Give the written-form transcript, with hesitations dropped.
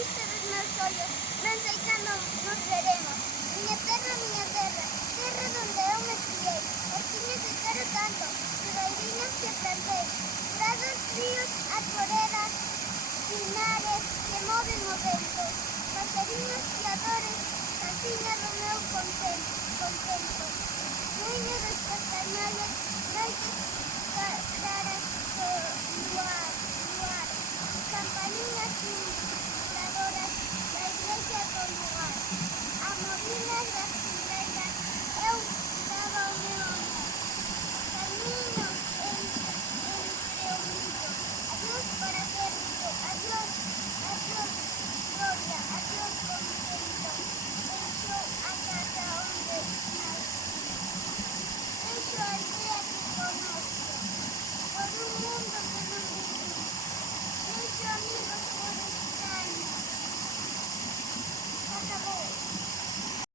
ustedes meus ollos, non sei cando nos veremos. Miña terra, terra donde eu me criei, orquiñas que quero tanto, ribeiriñas que plantei, prados, ríos, arboredas, pinares que moven o vento, pasariños criadores, casiña do meu contento, sueño dos castañales, noites claras,